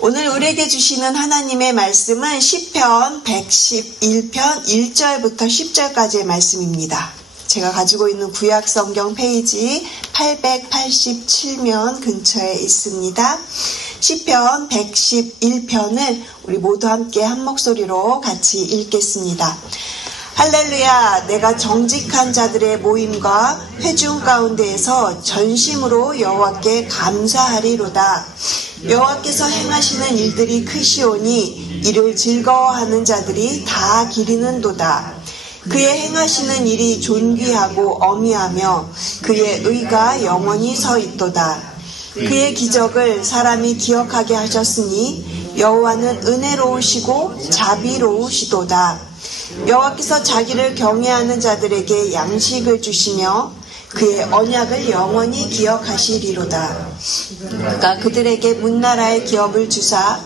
오늘 우리에게 주시는 하나님의 말씀은 시편 111편 1절부터 10절까지의 말씀입니다. 제가 가지고 있는 구약 성경 페이지 887면 근처에 있습니다. 시편 111편을 우리 모두 함께 한 목소리로 같이 읽겠습니다. 할렐루야, 내가 정직한 자들의 모임과 회중 가운데에서 전심으로 여호와께 감사하리로다. 여호와께서 행하시는 일들이 크시오니 이를 즐거워하는 자들이 다 기리는도다. 그의 행하시는 일이 존귀하고 어미하며 그의 의가 영원히 서 있도다. 그의 기적을 사람이 기억하게 하셨으니 여호와는 은혜로우시고 자비로우시도다. 여호와께서 자기를 경외하는 자들에게 양식을 주시며 그의 언약을 영원히 기억하시리로다. 그가 그들에게 문나라의 기업을 주사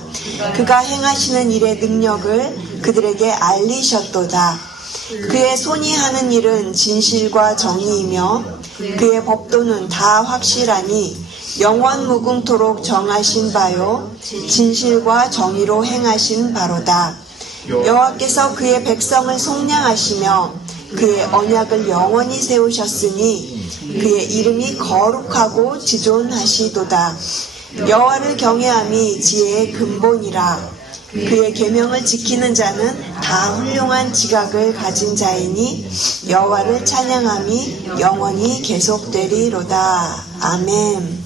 그가 행하시는 일의 능력을 그들에게 알리셨도다. 그의 손이 하는 일은 진실과 정의이며 그의 법도는 다 확실하니 영원 무궁토록 정하신 바요 진실과 정의로 행하신 바로다. 여호와께서 그의 백성을 속량하시며 그의 언약을 영원히 세우셨으니 그의 이름이 거룩하고 지존하시도다. 여호와를 경외함이 지혜의 근본이라. 그의 계명을 지키는 자는 다 훌륭한 지각을 가진 자이니 여호와를 찬양함이 영원히 계속되리로다. 아멘.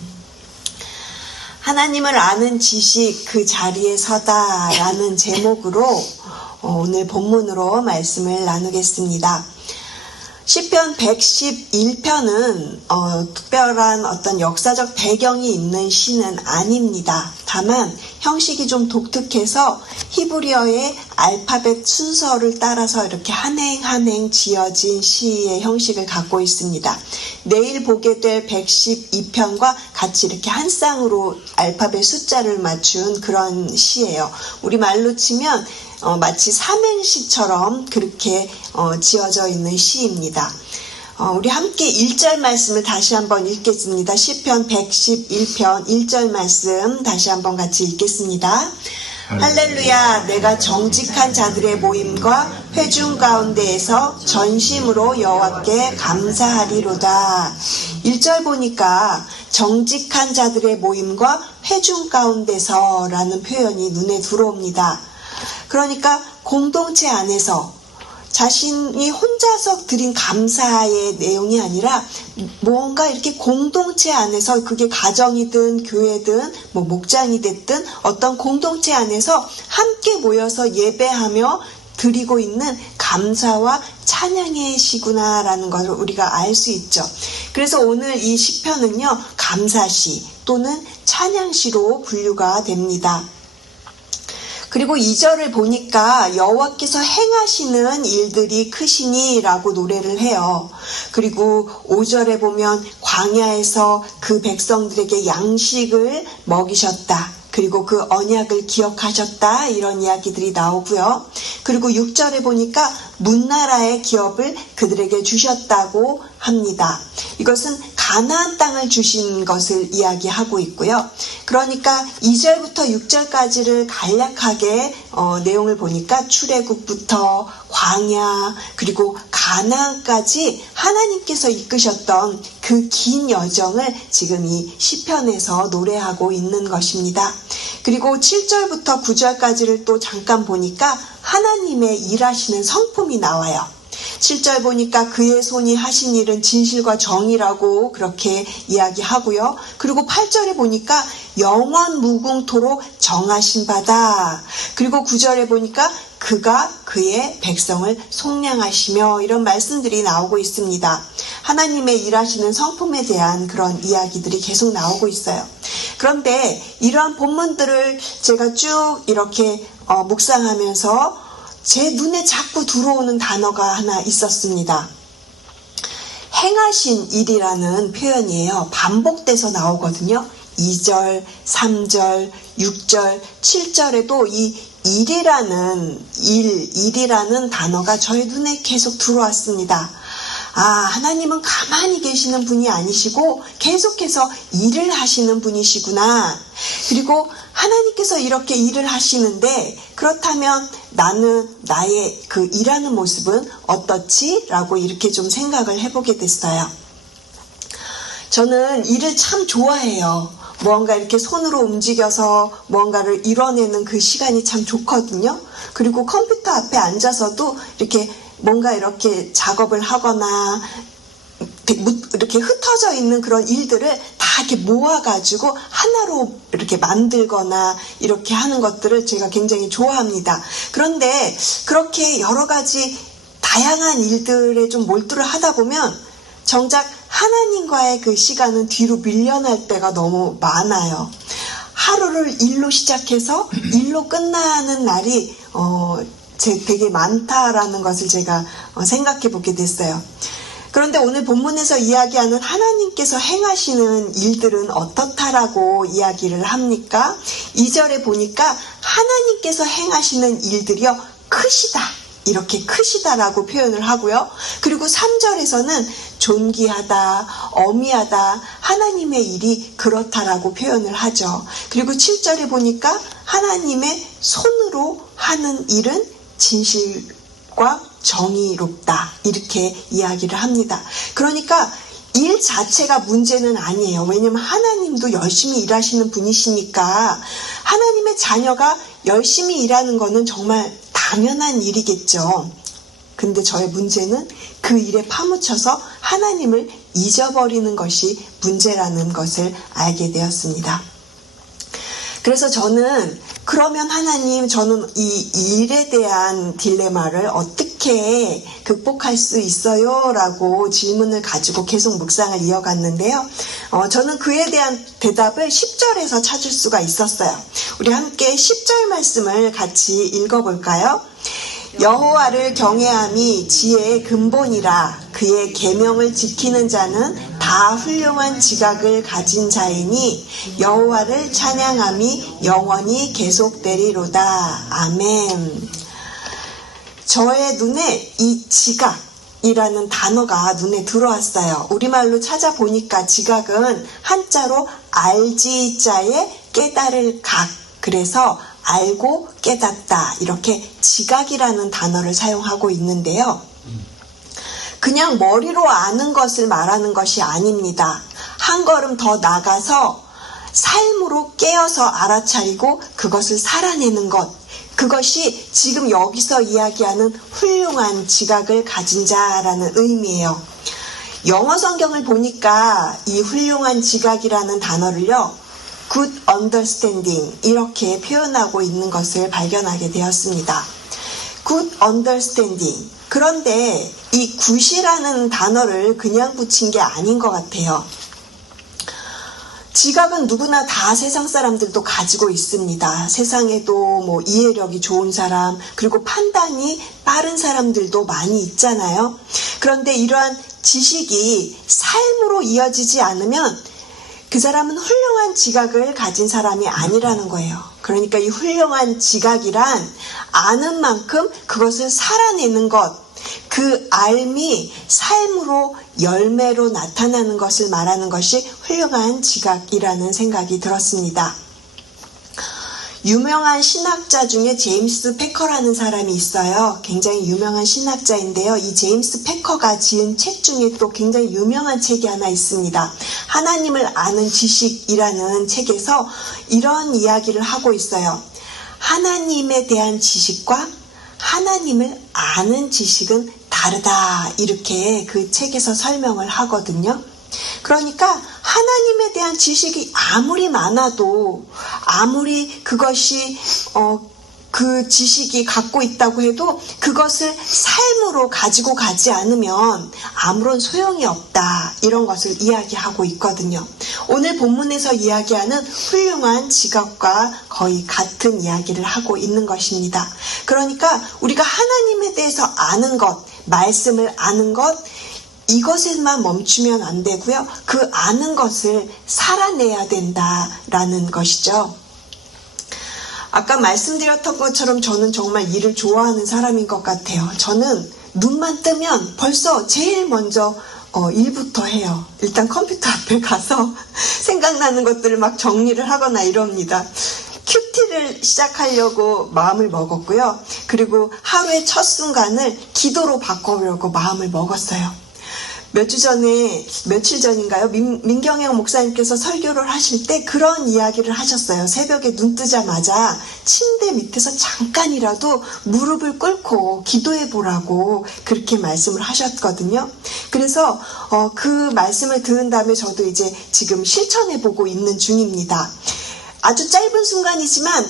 하나님을 아는 지식 그 자리에 서다라는 제목으로 오늘 본문으로 말씀을 나누겠습니다. 시편 111편은 특별한 어떤 역사적 배경이 있는 시는 아닙니다. 다만 형식이 좀 독특해서 히브리어의 알파벳 순서를 따라서 이렇게 한 행 한 행 지어진 시의 형식을 갖고 있습니다. 내일 보게 될 112편과 같이 이렇게 한 쌍으로 알파벳 숫자를 맞춘 그런 시예요. 우리말로 치면 마치 삼행시처럼 그렇게 지어져 있는 시입니다. 우리 함께 1절 말씀을 다시 한번 읽겠습니다. 시편 111편 1절 말씀 다시 한번 같이 읽겠습니다. 할렐루야, 내가 정직한 자들의 모임과 회중 가운데에서 전심으로 여호와께 감사하리로다. 1절 보니까 정직한 자들의 모임과 회중 가운데서라는 표현이 눈에 들어옵니다. 그러니까 공동체 안에서 자신이 혼자서 드린 감사의 내용이 아니라 뭔가 이렇게 공동체 안에서 그게 가정이든 교회든 목장이 됐든 어떤 공동체 안에서 함께 모여서 예배하며 드리고 있는 감사와 찬양의 시구나라는 것을 우리가 알 수 있죠. 그래서 오늘 이 시편은요, 감사시 또는 찬양시로 분류가 됩니다. 그리고 2절을 보니까 여호와께서 행하시는 일들이 크시니 라고 노래를 해요. 그리고 5절에 보면 광야에서 그 백성들에게 양식을 먹이셨다. 그리고 그 언약을 기억하셨다. 이런 이야기들이 나오고요. 그리고 6절에 보니까 문나라의 기업을 그들에게 주셨다고 합니다. 이것은 가나안 땅을 주신 것을 이야기하고 있고요. 그러니까 2절부터 6절까지를 간략하게 내용을 보니까 출애굽부터 광야 그리고 가나안까지 하나님께서 이끄셨던 그 긴 여정을 지금 이 시편에서 노래하고 있는 것입니다. 그리고 7절부터 9절까지를 또 잠깐 보니까 하나님의 일하시는 성품이 나와요. 7절 보니까 그의 손이 하신 일은 진실과 정의라고 그렇게 이야기하고요. 그리고 8절에 보니까 영원 무궁토록 정하신 바다. 그리고 9절에 보니까 그가 그의 백성을 속량하시며 이런 말씀들이 나오고 있습니다. 하나님의 일하시는 성품에 대한 그런 이야기들이 계속 나오고 있어요. 그런데 이러한 본문들을 제가 쭉 이렇게 묵상하면서 제 눈에 자꾸 들어오는 단어가 하나 있었습니다. 행하신 일이라는 표현이에요. 반복돼서 나오거든요. 2절, 3절, 6절, 7절에도 이 일이라는 단어가 저의 눈에 계속 들어왔습니다. 하나님은 가만히 계시는 분이 아니시고 계속해서 일을 하시는 분이시구나. 그리고 하나님께서 이렇게 일을 하시는데 그렇다면 나는 나의 그 일하는 모습은 어떻지? 라고 이렇게 좀 생각을 해보게 됐어요. 저는 일을 참 좋아해요. 무언가 이렇게 손으로 움직여서 무언가를 이뤄내는 그 시간이 참 좋거든요. 그리고 컴퓨터 앞에 앉아서도 이렇게 뭔가 이렇게 작업을 하거나 이렇게 흩어져 있는 그런 일들을 다 이렇게 모아가지고 하나로 이렇게 만들거나 이렇게 하는 것들을 제가 굉장히 좋아합니다. 그런데 그렇게 여러 가지 다양한 일들에 좀 몰두를 하다 보면 정작 하나님과의 그 시간은 뒤로 밀려날 때가 너무 많아요. 하루를 일로 시작해서 일로 끝나는 날이 되게 많다라는 것을 제가 생각해 보게 됐어요. 그런데 오늘 본문에서 이야기하는 하나님께서 행하시는 일들은 어떻다라고 이야기를 합니까? 2절에 보니까 하나님께서 행하시는 일들이요 크시다. 이렇게 크시다라고 표현을 하고요. 그리고 3절에서는 존귀하다, 어미하다, 하나님의 일이 그렇다라고 표현을 하죠. 그리고 7절에 보니까 하나님의 손으로 하는 일은 진실과 정의롭다. 이렇게 이야기를 합니다. 그러니까 일 자체가 문제는 아니에요. 왜냐하면 하나님도 열심히 일하시는 분이시니까 하나님의 자녀가 열심히 일하는 거는 정말 당연한 일이겠죠. 근데 저의 문제는 그 일에 파묻혀서 하나님을 잊어버리는 것이 문제라는 것을 알게 되었습니다. 그래서 저는 그러면 하나님, 저는 이 일에 대한 딜레마를 어떻게 극복할 수 있어요? 라고 질문을 가지고 계속 묵상을 이어갔는데요. 저는 그에 대한 대답을 10절에서 찾을 수가 있었어요. 우리 함께 10절 말씀을 같이 읽어볼까요? 여호와를 경외함이 지혜의 근본이라. 그의 계명을 지키는 자는 다 훌륭한 지각을 가진 자이니 여호와를 찬양함이 영원히 계속되리로다. 아멘. 저의 눈에 이 지각이라는 단어가 눈에 들어왔어요. 우리말로 찾아보니까 지각은 한자로 알지자에 깨달을 각, 그래서 알고 깨닫다, 이렇게 지각이라는 단어를 사용하고 있는데요. 그냥 머리로 아는 것을 말하는 것이 아닙니다. 한 걸음 더 나가서 삶으로 깨어서 알아차리고 그것을 살아내는 것, 그것이 지금 여기서 이야기하는 훌륭한 지각을 가진 자라는 의미예요. 영어 성경을 보니까 이 훌륭한 지각이라는 단어를요, good understanding 이렇게 표현하고 있는 것을 발견하게 되었습니다. good understanding. 그런데 이 good이라는 단어를 그냥 붙인 게 아닌 것 같아요. 지각은 누구나 다 세상 사람들도 가지고 있습니다. 세상에도 뭐 이해력이 좋은 사람, 그리고 판단이 빠른 사람들도 많이 있잖아요. 그런데 이러한 지식이 삶으로 이어지지 않으면 그 사람은 훌륭한 지각을 가진 사람이 아니라는 거예요. 그러니까 이 훌륭한 지각이란 아는 만큼 그것을 살아내는 것, 그 알미 삶으로 열매로 나타나는 것을 말하는 것이 훌륭한 지각이라는 생각이 들었습니다. 유명한 신학자 중에 제임스 패커라는 사람이 있어요. 굉장히 유명한 신학자인데요. 이 제임스 패커가 지은 책 중에 또 굉장히 유명한 책이 하나 있습니다. 하나님을 아는 지식이라는 책에서 이런 이야기를 하고 있어요. 하나님에 대한 지식과 하나님을 아는 지식은 다르다. 이렇게 그 책에서 설명을 하거든요. 그러니까 하나님에 대한 지식이 아무리 많아도, 아무리 그것이 그 지식이 갖고 있다고 해도 그것을 삶으로 가지고 가지 않으면 아무런 소용이 없다, 이런 것을 이야기하고 있거든요. 오늘 본문에서 이야기하는 훌륭한 지각과 거의 같은 이야기를 하고 있는 것입니다. 그러니까 우리가 하나님에 대해서 아는 것, 말씀을 아는 것, 이것에만 멈추면 안 되고요. 그 아는 것을 살아내야 된다라는 것이죠. 아까 말씀드렸던 것처럼 저는 정말 일을 좋아하는 사람인 것 같아요. 저는 눈만 뜨면 벌써 제일 먼저 일부터 해요. 일단 컴퓨터 앞에 가서 생각나는 것들을 막 정리를 하거나 이럽니다. 큐티를 시작하려고 마음을 먹었고요. 그리고 하루의 첫 순간을 기도로 바꿔보려고 마음을 먹었어요. 며칠 전인가요? 민경영 목사님께서 설교를 하실 때 그런 이야기를 하셨어요. 새벽에 눈 뜨자마자 침대 밑에서 잠깐이라도 무릎을 꿇고 기도해 보라고 그렇게 말씀을 하셨거든요. 그래서 그 말씀을 들은 다음에 저도 이제 지금 실천해 보고 있는 중입니다. 아주 짧은 순간이지만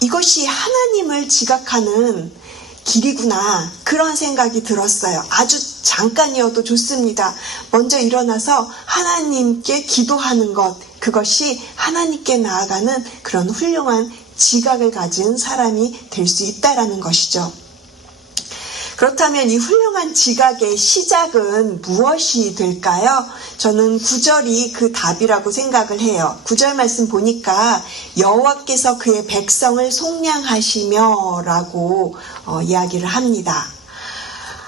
이것이 하나님을 지각하는 길이구나, 그런 생각이 들었어요. 아주 잠깐이어도 좋습니다. 먼저 일어나서 하나님께 기도하는 것, 그것이 하나님께 나아가는 그런 훌륭한 지각을 가진 사람이 될 수 있다라는 것이죠. 그렇다면 이 훌륭한 지각의 시작은 무엇이 될까요? 저는 9절이 그 답이라고 생각을 해요. 9절 말씀 보니까 여호와께서 그의 백성을 속량하시며 라고 이야기를 합니다.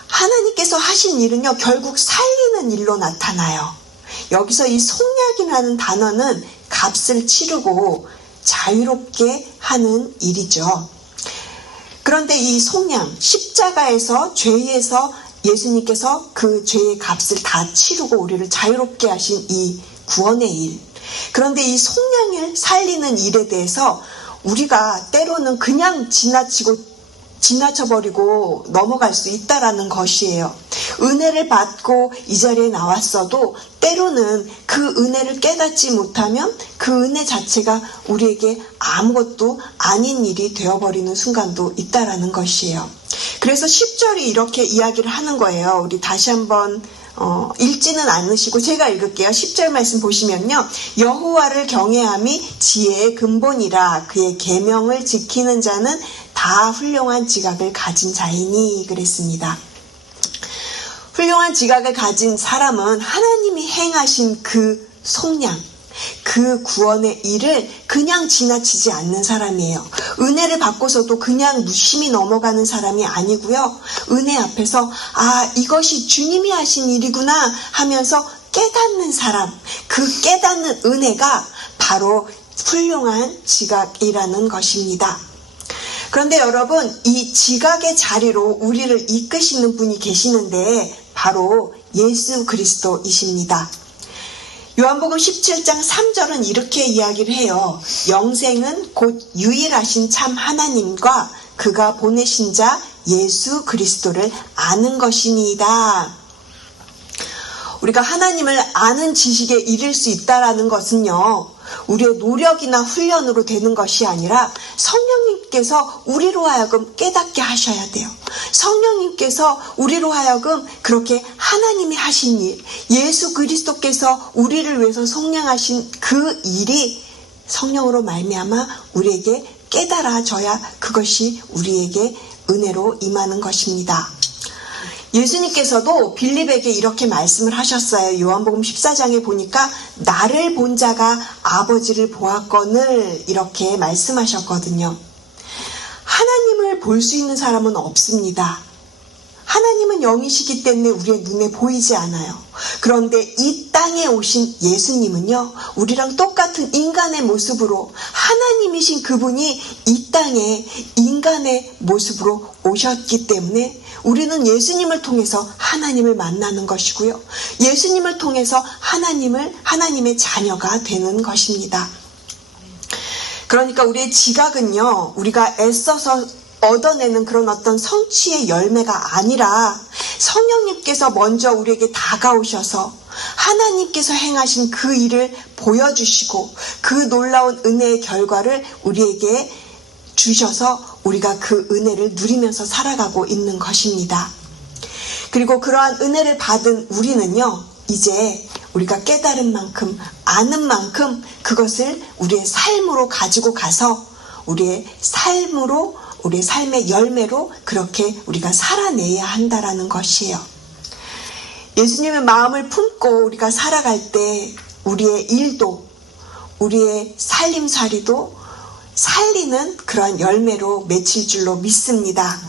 하나님께서 하신 일은요, 결국 살리는 일로 나타나요. 여기서 이 속량이라는 단어는 값을 치르고 자유롭게 하는 일이죠. 그런데 이 속량, 십자가에서 죄에서 예수님께서 그 죄의 값을 다 치르고 우리를 자유롭게 하신 이 구원의 일. 그런데 이 속량을 살리는 일에 대해서 우리가 때로는 그냥 지나쳐버리고 넘어갈 수 있다라는 것이에요. 은혜를 받고 이 자리에 나왔어도 때로는 그 은혜를 깨닫지 못하면 그 은혜 자체가 우리에게 아무것도 아닌 일이 되어버리는 순간도 있다라는 것이에요. 그래서 10절이 이렇게 이야기를 하는 거예요. 우리 다시 한번 읽지는 않으시고 제가 읽을게요. 10절 말씀 보시면요. 여호와를 경외함이 지혜의 근본이라 그의 계명을 지키는 자는 다 훌륭한 지각을 가진 자이니 그랬습니다. 훌륭한 지각을 가진 사람은 하나님이 행하신 그 속량, 그 구원의 일을 그냥 지나치지 않는 사람이에요. 은혜를 받고서도 그냥 무심히 넘어가는 사람이 아니고요. 은혜 앞에서 이것이 주님이 하신 일이구나 하면서 깨닫는 사람, 그 깨닫는 은혜가 바로 훌륭한 지각이라는 것입니다. 그런데 여러분, 이 지각의 자리로 우리를 이끄시는 분이 계시는데 바로 예수 그리스도이십니다. 요한복음 17장 3절은 이렇게 이야기를 해요. 영생은 곧 유일하신 참 하나님과 그가 보내신 자 예수 그리스도를 아는 것이니이다. 우리가 하나님을 아는 지식에 이를 수 있다라는 것은요, 우리의 노력이나 훈련으로 되는 것이 아니라 성령님께서 우리로 하여금 깨닫게 하셔야 돼요. 성령님께서 우리로 하여금 그렇게 하나님이 하신 일, 예수 그리스도께서 우리를 위해서 속량하신 그 일이 성령으로 말미암아 우리에게 깨달아져야 그것이 우리에게 은혜로 임하는 것입니다. 예수님께서도 빌립에게 이렇게 말씀을 하셨어요. 요한복음 14장에 보니까 나를 본 자가 아버지를 보았거늘 이렇게 말씀하셨거든요. 하나님을 볼 수 있는 사람은 없습니다. 하나님은 영이시기 때문에 우리의 눈에 보이지 않아요. 그런데 이 땅에 오신 예수님은요, 우리랑 똑같은 인간의 모습으로 하나님이신 그분이 이 땅에 인간의 모습으로 오셨기 때문에 우리는 예수님을 통해서 하나님을 만나는 것이고요. 예수님을 통해서 하나님의 자녀가 되는 것입니다. 그러니까 우리의 지각은요, 우리가 애써서 얻어내는 그런 어떤 성취의 열매가 아니라 성령님께서 먼저 우리에게 다가오셔서 하나님께서 행하신 그 일을 보여주시고 그 놀라운 은혜의 결과를 우리에게 주셔서 우리가 그 은혜를 누리면서 살아가고 있는 것입니다. 그리고 그러한 은혜를 받은 우리는요, 이제 우리가 깨달은 만큼, 아는 만큼 그것을 우리의 삶으로 가지고 가서 우리의 삶의 열매로 그렇게 우리가 살아내야 한다라는 것이에요. 예수님의 마음을 품고 우리가 살아갈 때 우리의 일도, 우리의 살림살이도 살리는 그런 열매로 맺힐 줄로 믿습니다.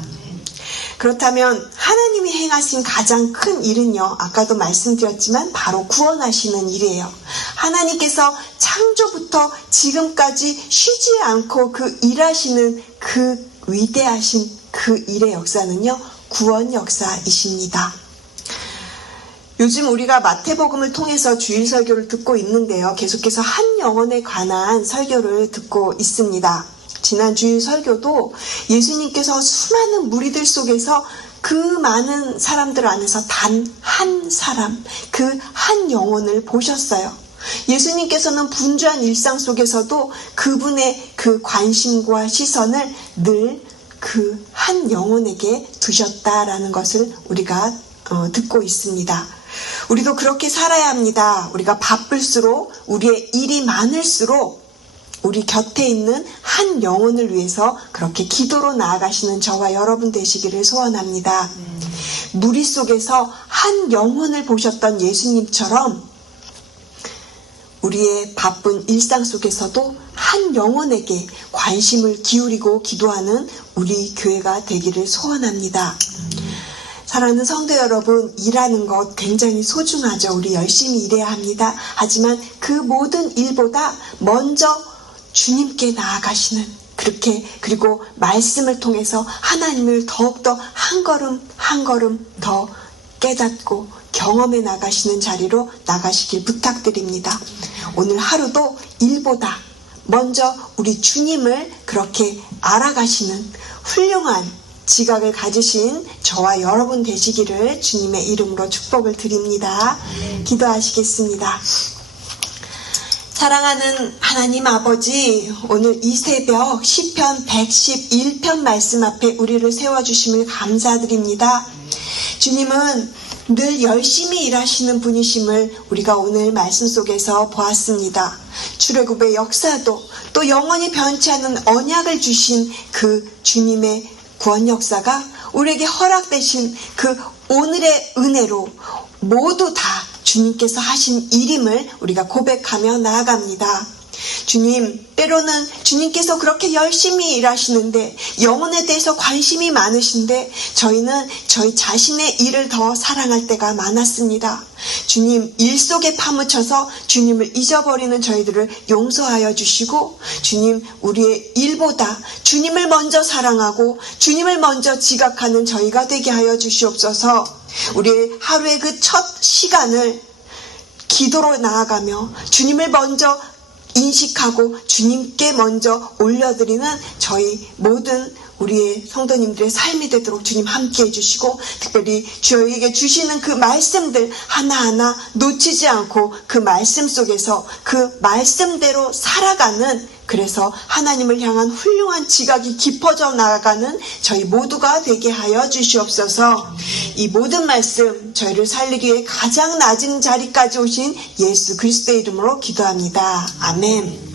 그렇다면 하나님이 행하신 가장 큰 일은요, 아까도 말씀드렸지만 바로 구원하시는 일이에요. 하나님께서 창조부터 지금까지 쉬지 않고 그 일하시는 그 위대하신 그 일의 역사는요, 구원 역사이십니다. 요즘 우리가 마태복음을 통해서 주일 설교를 듣고 있는데요, 계속해서 한 영혼에 관한 설교를 듣고 있습니다. 지난 주일 설교도 예수님께서 수많은 무리들 속에서 그 많은 사람들 안에서 단 한 사람, 그 한 영혼을 보셨어요. 예수님께서는 분주한 일상 속에서도 그분의 그 관심과 시선을 늘 그 한 영혼에게 두셨다라는 것을 우리가 듣고 있습니다. 우리도 그렇게 살아야 합니다. 우리가 바쁠수록, 우리의 일이 많을수록 우리 곁에 있는 한 영혼을 위해서 그렇게 기도로 나아가시는 저와 여러분 되시기를 소원합니다. 무리 속에서 한 영혼을 보셨던 예수님처럼 우리의 바쁜 일상 속에서도 한 영혼에게 관심을 기울이고 기도하는 우리 교회가 되기를 소원합니다. 사랑하는 성도 여러분, 일하는 것 굉장히 소중하죠. 우리 열심히 일해야 합니다. 하지만 그 모든 일보다 먼저 주님께 나아가시는, 그렇게, 그리고 말씀을 통해서 하나님을 더욱더 한 걸음 한 걸음 더 깨닫고 경험해 나가시는 자리로 나가시길 부탁드립니다. 오늘 하루도 일보다 먼저 우리 주님을 그렇게 알아가시는 훌륭한 지각을 가지신 저와 여러분 되시기를 주님의 이름으로 축복을 드립니다. 기도하시겠습니다. 사랑하는 하나님 아버지, 오늘 이 새벽 시편 111편 말씀 앞에 우리를 세워주심을 감사드립니다. 주님은 늘 열심히 일하시는 분이심을 우리가 오늘 말씀 속에서 보았습니다. 출애굽의 역사도 또 영원히 변치 않는 언약을 주신 그 주님의 구원 역사가 우리에게 허락되신 그 오늘의 은혜로 모두 다 주님께서 하신 일임을 우리가 고백하며 나아갑니다. 주님, 때로는 주님께서 그렇게 열심히 일하시는데 영혼에 대해서 관심이 많으신데 저희는 저희 자신의 일을 더 사랑할 때가 많았습니다. 주님, 일 속에 파묻혀서 주님을 잊어버리는 저희들을 용서하여 주시고, 주님, 우리의 일보다 주님을 먼저 사랑하고 주님을 먼저 지각하는 저희가 되게 하여 주시옵소서. 우리의 하루의 그 첫 시간을 기도로 나아가며 주님을 먼저 인식하고 주님께 먼저 올려드리는 저희 모든 우리의 성도님들의 삶이 되도록 주님 함께 해주시고, 특별히 저희에게 주시는 그 말씀들 하나하나 놓치지 않고 그 말씀 속에서 그 말씀대로 살아가는, 그래서 하나님을 향한 훌륭한 지각이 깊어져 나아가는 저희 모두가 되게 하여 주시옵소서. 이 모든 말씀 저희를 살리기 위해 가장 낮은 자리까지 오신 예수 그리스도의 이름으로 기도합니다. 아멘.